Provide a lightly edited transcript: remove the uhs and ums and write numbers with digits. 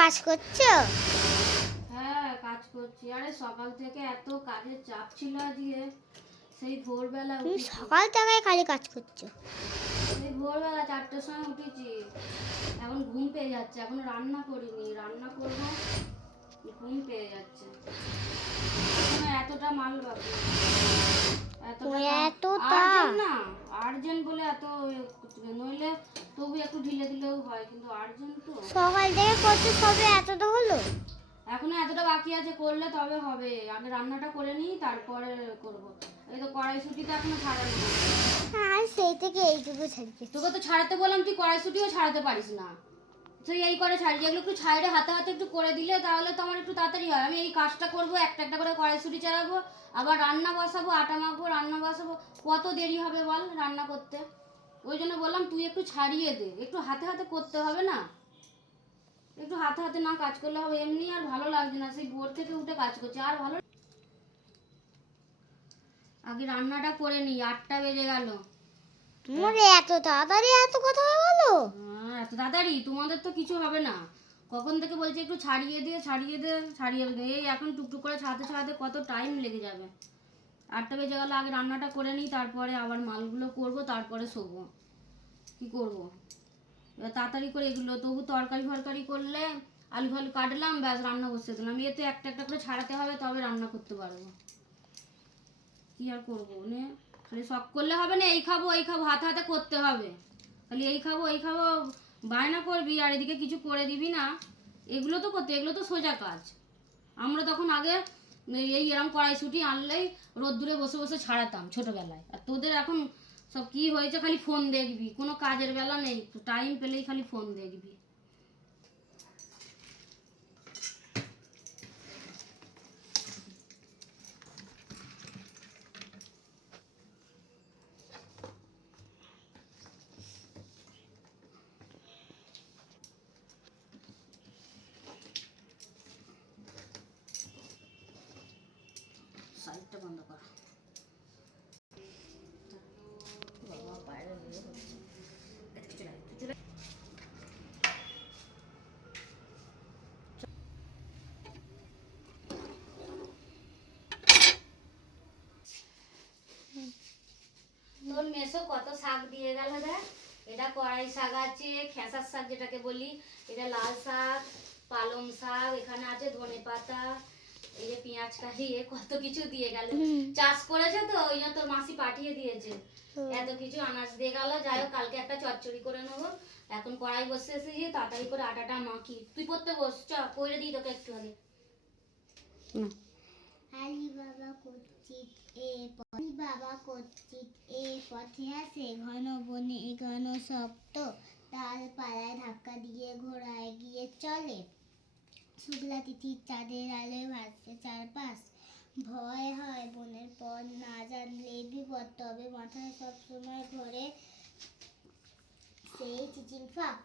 কাজ করছো? হ্যাঁ কাজ করছি। আরে সকাল থেকে এত কাজের চাপ ছিল আজকে, সেই ভোরবেলা তুমি উঠেছি। সকাল থেকে খালি কাজ করছো? সেই ভোরবেলা 4টার সময় উঠেছি। এখন ঘুম পেয়ে যাচ্ছে, এখন রান্না করিনি, রান্না করবো, ঘুম পেয়ে যাচ্ছে। এখনো এতটা মাল বাকি, এতটা আর্জেন্ট না, আর্জেন্ট বলে এত নইলে তবু একটু ঢিলে দিলেও হয়, কিন্তু আর্জেন্ট তো। সকাল থেকে করছো সবে এতটা হলো? এখনো এতটা বাকি আছে, করলে তবে হবে। আগে রান্নাটা করে নিই, তারপরে করব। এই তো কড়াইশুঁটিটা এখনো ছাড়ানো। আর সেই থেকে এইটুকু ছাড়ছি। তোকে তো ছাড়াতে বললাম, তুই কড়াইশুঁটিও ছাড়াতে পারিস না। তুই এই করে ছাড়ি, যেগুলো একটু ছাইড়ে হাতে হাতে একটু করে দিলে তাহলে তো আমার একটু তাড়াতাড়ি হয়। আমি এই কাজটা করবো, একটা একটা করে কড়াইশুঁটি চালাবো, আবার রান্না বসাবো, আটা মাখবো, রান্না বসাবো, কত দেরি হবে বল রান্না করতে। ওই জন্য বললাম তুই একটু ছাড়িয়ে দে, একটু হাতে হাতে করতে হবে না, একটু হাতে হাতে না কাজ করলে হবে। এমনি আর ভালো লাগছে না, সেই ভোর থেকে উঠে কাজ করছি আর ভালো। আগে রান্নাটা করে নি, 8টা বেজে গেল। তোমার এত তাড়াতাড়ি এত কথা হয়ে গেল? এত তাড়াতাড়ি তোমাদের তো কিছু হবে না। কখন থেকে বলছি একটু ছাড়িয়ে দে ছাড়িয়ে দে ছাড়িয়ে দে, এই এখন টুকটুক করে ছাড়াতে ছাড়াতে কত টাইম লেগে যাবে। 8টা বেজে গেল, আগে রান্নাটা করে নিই, তারপরে আবার মালগুলো করব, তারপরে শোবো। কি করব এবার তাড়াতাড়ি করে এগুলো, তবু তরকারি ফরকারি করলে আলু ফালু কাটলাম, ব্যাস রান্না বসিয়ে দিলাম। এতে একটা একটা করে ছাড়াতে হবে, তবে রান্না করতে পারবো। কি আর করবো নে, খালি শখ করলে হবে না, এই খাবো এই খাবো, হাতে হাতে করতে হবে। খালি এই খাবো এই খাবো বায়না করবি, আর এদিকে কিছু করে দিবি না। এগুলো তো করতে, এগুলো তো সোজা কাজ। আমরা তখন আগে এই এরম কড়াইশুঁটি আনলেই রোদ্দুরে বসে বসে ছাড়াতাম ছোটবেলায়। আর তোদের এখন সব কি হয়েছে, খালি ফোন দেখবি, কোনো কাজের বেলা নেই, টাইম পেলেই খালি ফোন দেখবি। সাইডটা বন্ধ কর। বাবা বাইরে বের হচ্ছে। চলে আয়, তুই চলে আয়। তোর মেসো কত শাক দিয়ে গেল দেখ। এটা কড়াই শাক আছে, খেসার শাক যেটাকে বলি, এটা লাল শাক, পালং শাক, এখানে আছে ধনে পাতা, এই যে পেঁয়াজ কাটিয়ে কত কিছু দিয়ে গেল। চাষ করেছে তো ওই জন্য তোর মাসি পাঠিয়ে দিয়েছে, এত কিছু আনাজ দিয়ে গেল। যাই হোক, কালকে একটা চচ্চড়ি করে নেবো। এখন কড়াই বসে এসেছি, তাড়াতাড়ি করে আটাটা মাখি। তুই পড়তে বস, চ করে দিই তোকে একটু আগে। আলি বাবা কচ্ছিত এ পথে আসে ঘন বনে ঘন শব্দ, তাল পালায় ধাক্কা দিয়ে ঘোড়ায় গিয়ে চলে, শুক্লা তিথির চাঁদের আলোয় ভাসছে চারপাশ, ভয় হয় বনের পথ না জানলে বিপদ, তবে মাথায় সবসময় ঘোরে সেই চিচিং ফাঁক।